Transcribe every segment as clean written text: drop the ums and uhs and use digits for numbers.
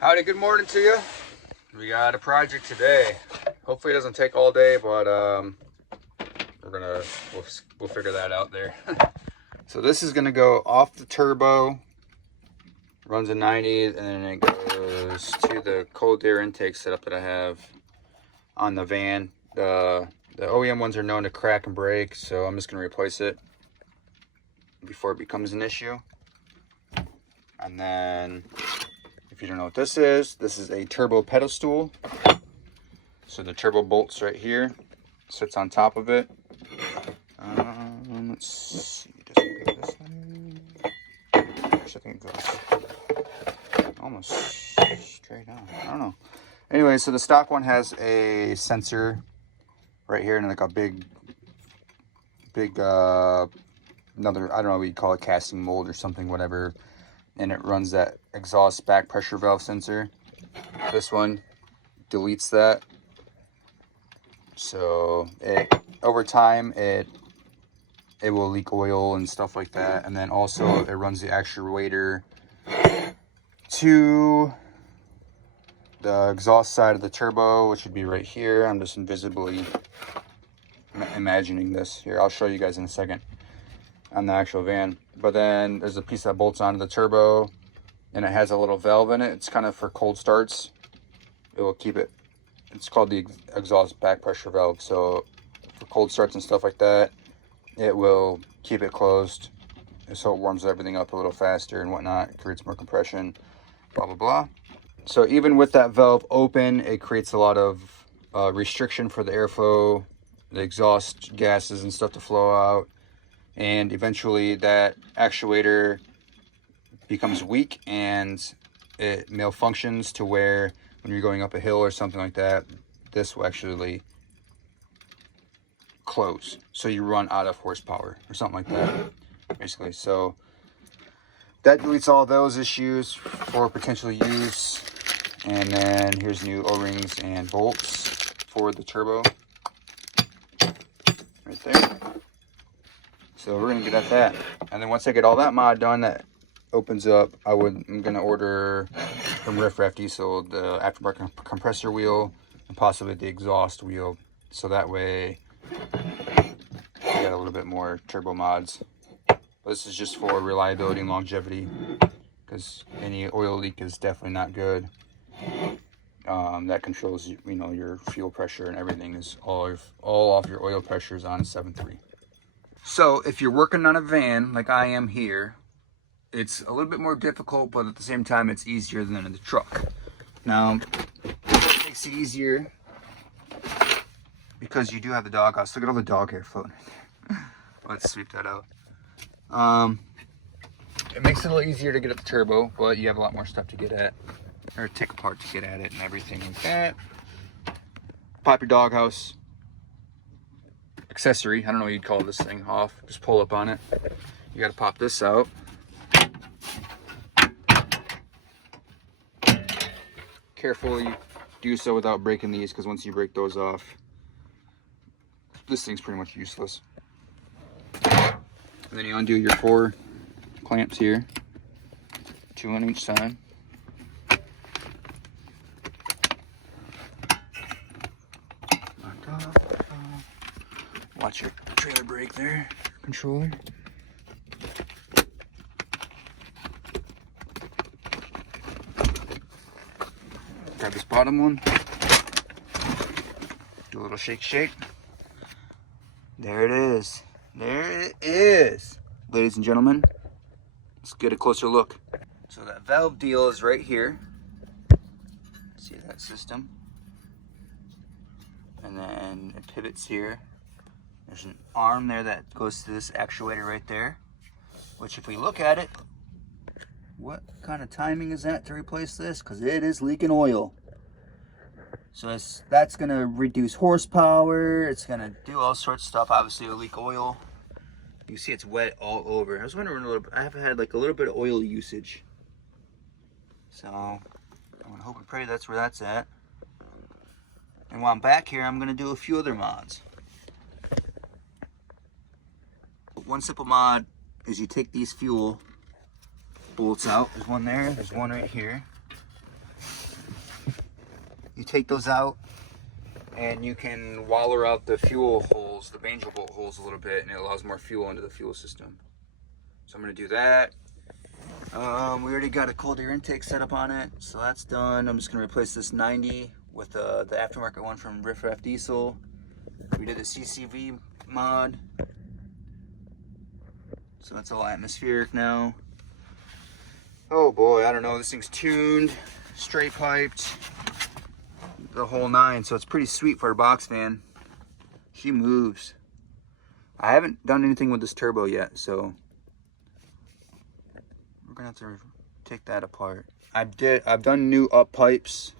Howdy, good morning to you. We got a project today. Hopefully it doesn't take all day, but we'll figure that out there. So this is gonna go off the turbo, runs at 90, and then it goes to the cold air intake setup that I have on the van. The OEM ones are known to crack and break, so I'm just gonna replace it before it becomes an issue. And then, if you don't know what this is a turbo pedestal. So the turbo bolts right here, sits on top of it. Let's see, does it go this way? Actually, I think it goes almost straight on. I don't know. Anyway, so the stock one has a sensor right here and like a big another, I don't know what you call it, casting mold or something, whatever. And it runs that exhaust back pressure valve sensor. This one deletes that. So over time it will leak oil and stuff like that. And then also it runs the actuator to the exhaust side of the turbo, which would be right here. I'm just invisibly imagining this here. I'll show you guys in a second on the actual van. But then there's a piece that bolts onto the turbo and it has a little valve in it. It's kind of for cold starts. It will keep it, it's called the exhaust back pressure valve. So for cold starts and stuff like that, it will keep it closed so it warms everything up a little faster and whatnot. It creates more compression, blah blah blah. So even with that valve open, it creates a lot of restriction for the airflow, the exhaust gases and stuff to flow out. And eventually that actuator becomes weak and it malfunctions to where when you're going up a hill or something like that, this will actually close. So you run out of horsepower or something like that, basically. So that deletes all those issues for potential use. And then here's new O-rings and bolts for the turbo right there. So we're gonna get at that, and then once I get all that mod done, that opens up. I'm gonna order from Riff Raff Diesel the aftermarket compressor wheel and possibly the exhaust wheel, so that way we got a little bit more turbo mods. But this is just for reliability and longevity, because any oil leak is definitely not good. That controls, you know, your fuel pressure and everything. Is all of your oil pressure is on 7.3. So if you're working on a van like I am here, it's a little bit more difficult, but at the same time it's easier than in the truck. Now, it makes it easier because you do have the doghouse. Look at all the dog hair floating right there. Let's sweep that out. It makes it a little easier to get at the turbo, but you have a lot more stuff to get at, or take apart to get at it and everything like that. Pop your doghouse accessory, I don't know what you'd call this thing, off. Just pull up on it. You got to pop this out. Carefully do so without breaking these, because once you break those off, this thing's pretty much useless. And then you undo your 4 clamps here, 2 on each side. Watch your trailer brake there, controller. Grab this bottom one. Do a little shake, shake. There it is. There it is. Ladies and gentlemen, let's get a closer look. So that valve deal is right here. See that system? And then it pivots here. There's an arm there that goes to this actuator right there, which if we look at it, what kind of timing is that to replace this? Because it is leaking oil. So that's going to reduce horsepower. It's going to do all sorts of stuff. Obviously, it'll leak oil. You see it's wet all over. I was wondering a little bit, I have had like a little bit of oil usage. So I'm going to hope and pray that's where that's at. And while I'm back here, I'm going to do a few other mods. One simple mod is you take these fuel bolts out. There's one there, there's one right here. You take those out and you can waller out the fuel holes, the angel bolt holes a little bit, and it allows more fuel into the fuel system. So I'm gonna do that. We already got a cold air intake set up on it, so that's done. I'm just gonna replace this 90 with the aftermarket one from Riff Raff Diesel. We did a CCV mod, so that's all atmospheric now. Oh boy, I don't know, this thing's tuned, straight piped, the whole nine, so it's pretty sweet for a box fan. She moves. I haven't done anything with this turbo yet, so we're gonna have to take that apart. I've done new up pipes,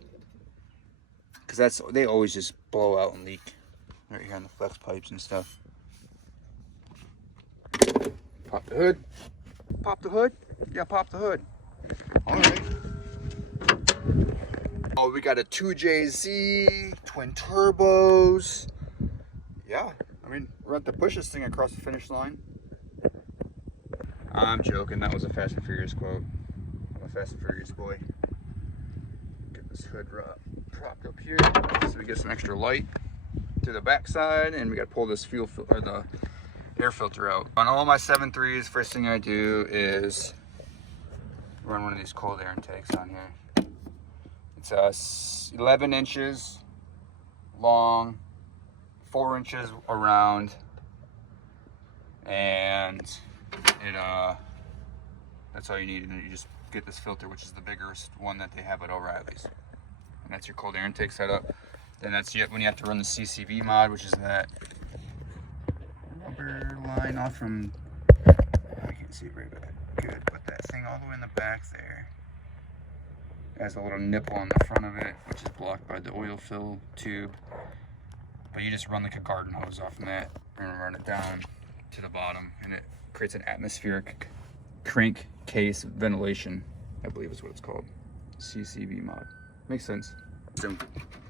because they always just blow out and leak right here on the flex pipes and stuff. Pop the hood. Pop the hood? Yeah, pop the hood. All right. Oh, we got a 2JZ, twin turbos. Yeah, I mean, we're at to push this thing across the finish line. I'm joking, that was a Fast and Furious quote. I'm a Fast and Furious boy. Get this hood propped up here so we get some extra light to the backside, and we got to pull this the air filter out. On all my 7.3s, first thing I do is run one of these cold air intakes on here. It's 11 inches long, 4 inches around, and that's all you need. And you just get this filter, which is the biggest one that they have at O'Reilly's, and that's your cold air intake setup. Then that's when you have to run the CCV mod, which is that rubber line off from, I can't see it very good, but that thing all the way in the back there. It has a little nipple on the front of it, which is blocked by the oil fill tube. But you just run like a garden hose off from that and run it down to the bottom, and it creates an atmospheric crankcase ventilation, I believe is what it's called. CCV mod. Makes sense.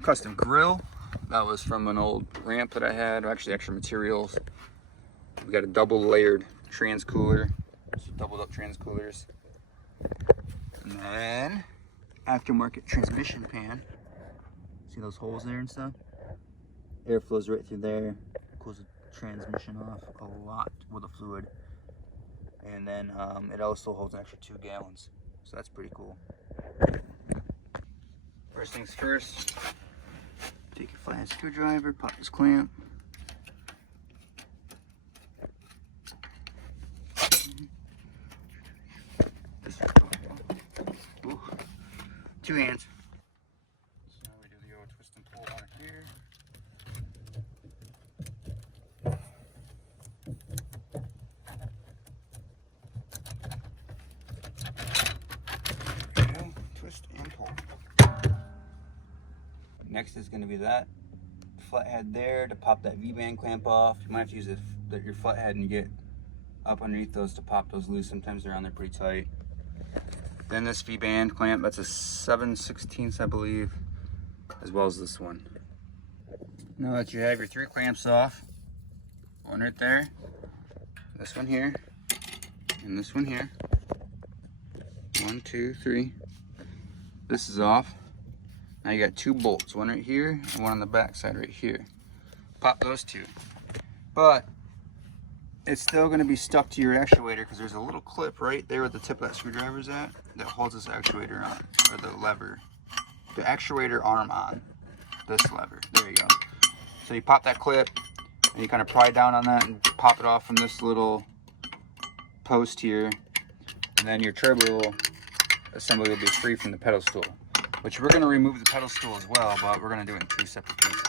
Custom grill. That was from an old ramp that I had, actually extra materials. We got a double layered trans cooler, so doubled up trans coolers. And then aftermarket transmission pan. See those holes there and stuff? Air flows right through there, cools the transmission off a lot with the fluid. And then it also holds an extra 2 gallons, so that's pretty cool. First things first, take your flathead screwdriver, pop this clamp. Ooh. 2 hands. So we do the old twist and pull on it here. There we go. Twist and pull. Next is going to be that flathead there to pop that V-band clamp off. You might have to use your flathead and get up underneath those to pop those loose. Sometimes they're on there pretty tight. Then this V-band clamp, that's a 7/16, I believe, as well as this one. Now that you have your 3 clamps off, one right there, this one here, and this one here. 1, 2, 3. This is off. Now you got 2 bolts, one right here and one on the back side right here. Pop those 2. But it's still going to be stuck to your actuator because there's a little clip right there where the tip of that screwdriver is at that holds this actuator on, or the lever, the actuator arm on this lever. There you go. So you pop that clip and you kind of pry down on that and pop it off from this little post here, and then your turbo assembly will be free from the pedestal, which we're going to remove the pedestal as well, but we're going to do it in 2 separate pieces.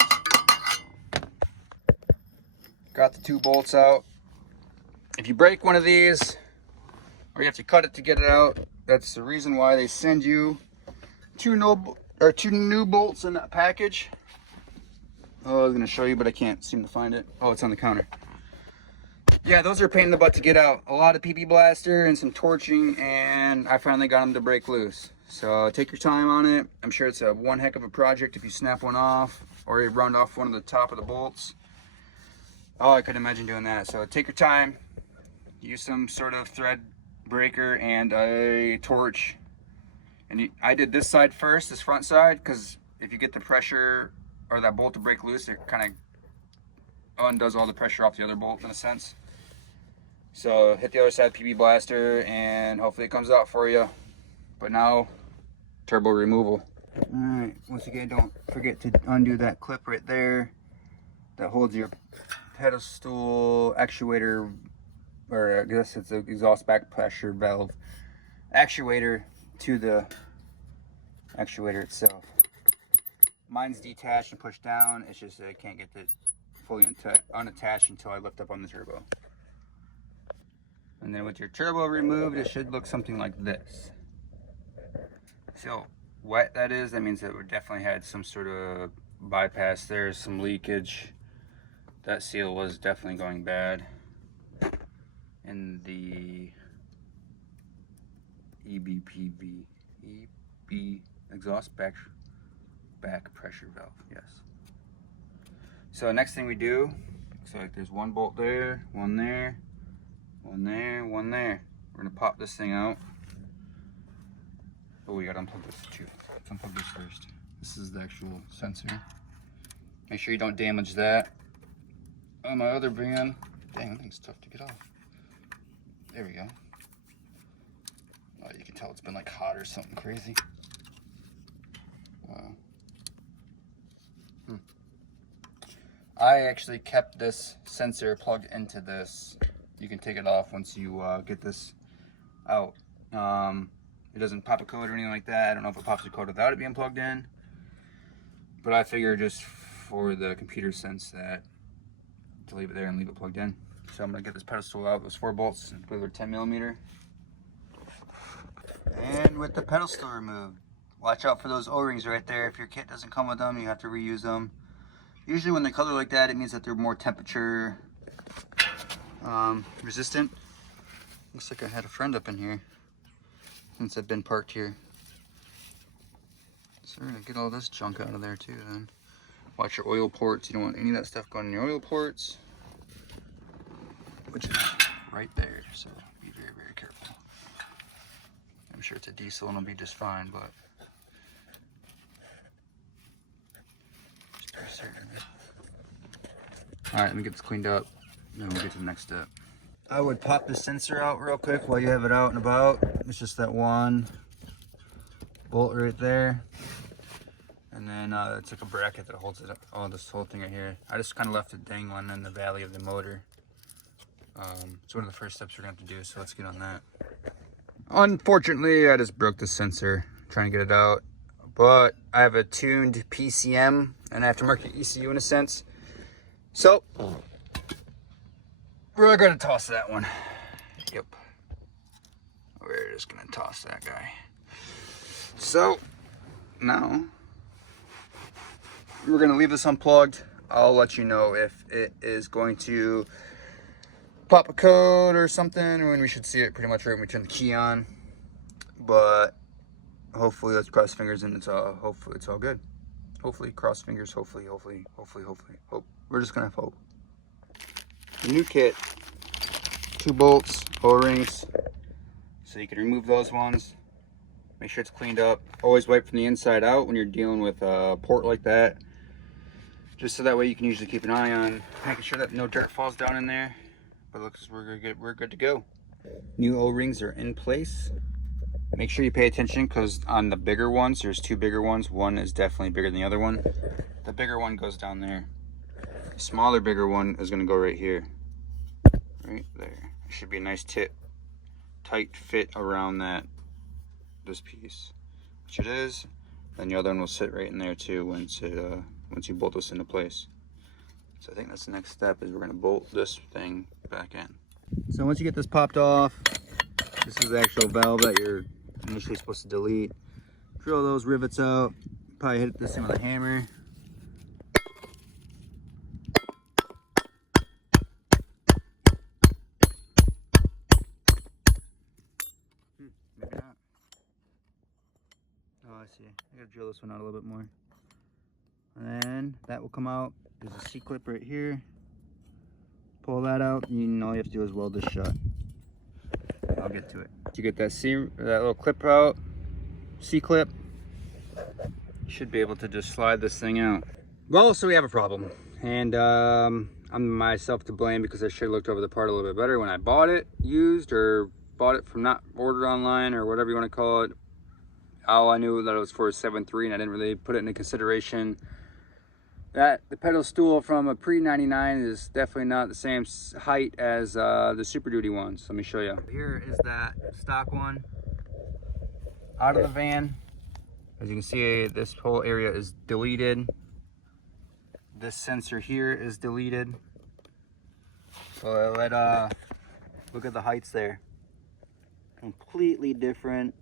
Got the 2 bolts out. If you break one of these, or you have to cut it to get it out, that's the reason why they send you 2 new bolts in that package. Oh, I was going to show you, but I can't seem to find it. Oh, it's on the counter. Yeah, those are a pain in the butt to get out. A lot of PP blaster and some torching, and I finally got them to break loose. So take your time on it. I'm sure it's one heck of a project if you snap one off or you round off one of the top of the bolts. Oh, I could imagine doing that. So take your time. Use some sort of thread breaker and a torch. And I did this side first, this front side, because if you get the pressure or that bolt to break loose, it kind of undoes all the pressure off the other bolt in a sense. So hit the other side PB blaster and hopefully it comes out for you. But now, turbo removal. All right, once again, don't forget to undo that clip right there that holds your pedestal actuator, or I guess it's an exhaust back pressure valve actuator, to the actuator itself. Mine's detached and pushed down. It's just that I can't get it fully unattached until I lift up on the turbo. And then with your turbo removed, it should look something like this. See how wet that is? That means that we definitely had some sort of bypass there, some leakage. That seal was definitely going bad. And the EBPV exhaust back pressure valve, yes. So next thing we do, looks like there's one bolt there, one there, one there, one there. We're gonna pop this thing out. Oh, we gotta unplug this too. Let's unplug this first. This is the actual sensor. Make sure you don't damage that. On my other van, dang, that thing's tough to get off. There we go. Oh, you can tell it's been like hot or something crazy. Wow. I actually kept this sensor plugged into this. You can take it off once you get this out. It doesn't pop a code or anything like that. I don't know if it pops a code without it being plugged in. But I figure just for the computer sense that to leave it there and leave it plugged in. So I'm gonna get this pedestal out. Those 4 bolts, I believe they're 10mm. And with the pedestal removed, watch out for those O-rings right there. If your kit doesn't come with them, you have to reuse them. Usually when they color like that, it means that they're more temperature resistant. Looks like I had a friend up in here since I've been parked here. So we're gonna get all this junk out of there too then. Watch your oil ports. You don't want any of that stuff going in your oil ports, which is right there. So be very, very careful. I'm sure it's a diesel and it'll be just fine, but just press certain. All right, let me get this cleaned up, and then we'll get to the next step. I would pop the sensor out real quick while you have it out and about. It's just that one bolt right there. And then it's like a bracket that holds it up. Oh, this whole thing right here. I just kind of left it dangling in the valley of the motor. It's one of the first steps we're going to have to do, so let's get on that. Unfortunately, I just broke the sensor trying to get it out. But I have a tuned PCM and aftermarket ECU in a sense. So, we're going to toss that one. Yep. We're just going to toss that guy. So, now we're going to leave this unplugged. I'll let you know if it is going to pop a code or something, when we should see it pretty much right when we turn the key on. But hopefully, let's cross fingers and hopefully it's all good. Hopefully, cross fingers, hopefully. Hope. We're just gonna have hope. The new kit, 2 bolts, O-rings, so you can remove those ones. Make sure it's cleaned up. Always wipe from the inside out when you're dealing with a port like that. Just so that way you can usually keep an eye on making sure that no dirt falls down in there. But looks we're good to go. New O-rings are in place. Make sure you pay attention because on the bigger ones, there's 2 bigger ones. One is definitely bigger than the other one. The bigger one goes down there. The smaller, bigger one is going to go right here. Right there. It should be a nice tight fit around this piece, which it is. Then the other one will sit right in there too once you bolt this into place. So I think that's the next step, is we're going to bolt this thing back in. So once you get this popped off, this is the actual valve that you're initially supposed to delete. Drill those rivets out. Probably hit this thing with a hammer. Maybe not. Oh, I see. I gotta drill this one out a little bit more. And then that will come out. There's a C-clip right here. Pull that out, and all you have to do is weld this shut. I'll get to it. To get that little clip out, C-clip, should be able to just slide this thing out. Well, so we have a problem, and I'm myself to blame because I should have looked over the part a little bit better when I bought it used, or bought it from not ordered online, or whatever you want to call it. All I knew that it was for a 7.3, and I didn't really put it into consideration that the pedal stool from a pre-99 is definitely not the same height as the Super Duty ones. Let me show you. Here is that stock one out of the van. As you can see, this whole area is deleted. This sensor here is deleted. So look at the heights there. Completely different.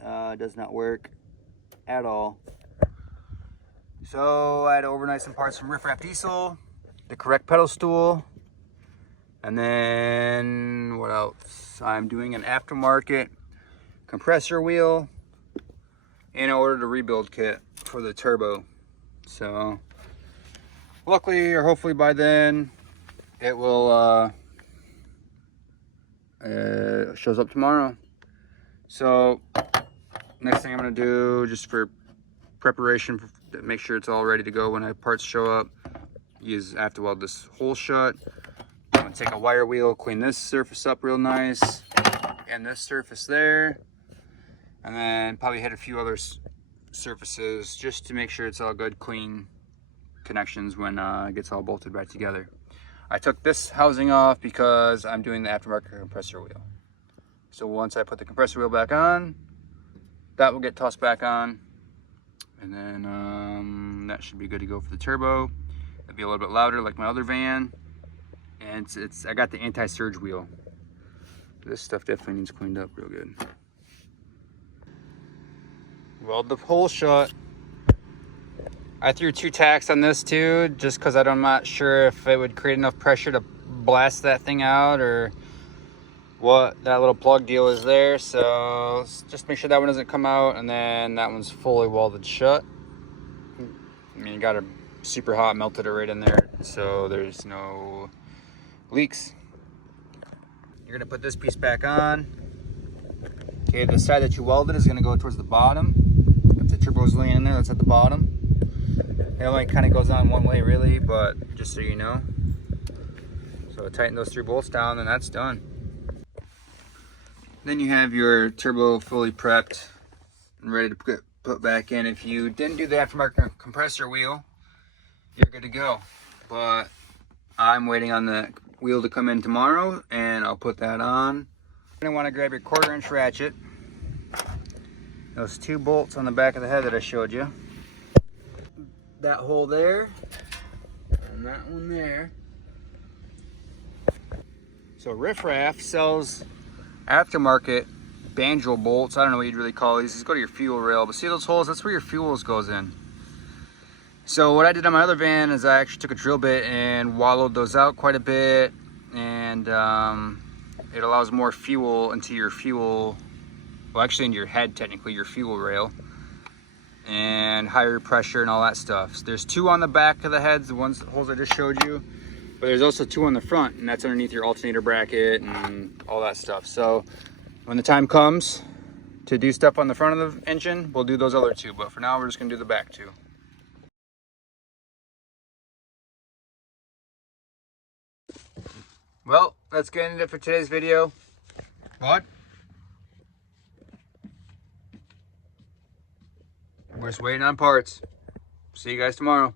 Does not work at all. So I had to overnight some parts from Riff Raff Diesel, the correct pedal stool, and then what else? I'm doing an aftermarket compressor wheel in order to rebuild kit for the turbo. So luckily, or hopefully by then, it will shows up tomorrow. So next thing I'm gonna do, just for preparation, make sure it's all ready to go when the parts show up, I have to weld this hole shut. I'm gonna take a wire wheel, clean this surface up real nice, and this surface there, and then probably hit a few other surfaces just to make sure it's all good, clean connections when it gets all bolted back together. I took this housing off because I'm doing the aftermarket compressor wheel. So once I put the compressor wheel back on, that will get tossed back on, and then that should be good to go for the turbo. It'll be a little bit louder like my other van, and I got the anti-surge wheel. This stuff definitely needs cleaned up real good. Weld the hole shut. I threw 2 tacks on this too, just because I'm not sure if it would create enough pressure to blast that thing out, or what that little plug deal is there. So just make sure that one doesn't come out, and then that one's fully welded shut. I mean, you got it super hot, melted it right in there, so there's no leaks. You're gonna put this piece back on. Okay, the side that you welded is gonna go towards the bottom. If the turbo's laying in there, that's at the bottom. It only kind of goes on one way really, but just so you know. So tighten those 3 bolts down, and that's done. Then you have your turbo fully prepped and ready to put back in. If you didn't do the aftermarket compressor wheel, you're good to go. But I'm waiting on the wheel to come in tomorrow, and I'll put that on. You're gonna want to grab your 1/4-inch ratchet. Those 2 bolts on the back of the head that I showed you. That hole there, and that one there. So Riff Raff sells aftermarket banjo bolts. I don't know what you'd really call these. These go to your fuel rail, but see those holes? That's where your fuels goes in. So what I did on my other van is I actually took a drill bit and wallowed those out quite a bit, and it allows more fuel into your fuel, well actually into your head technically, your fuel rail, and higher pressure and all that stuff. So there's 2 on the back of the heads, the holes I just showed you, but there's also 2 on the front, and that's underneath your alternator bracket and all that stuff. So when the time comes to do stuff on the front of the engine, we'll do those other 2, but for now we're just gonna do the back 2. Well, that's gonna end it for today's video. What? We're just waiting on parts. See you guys tomorrow.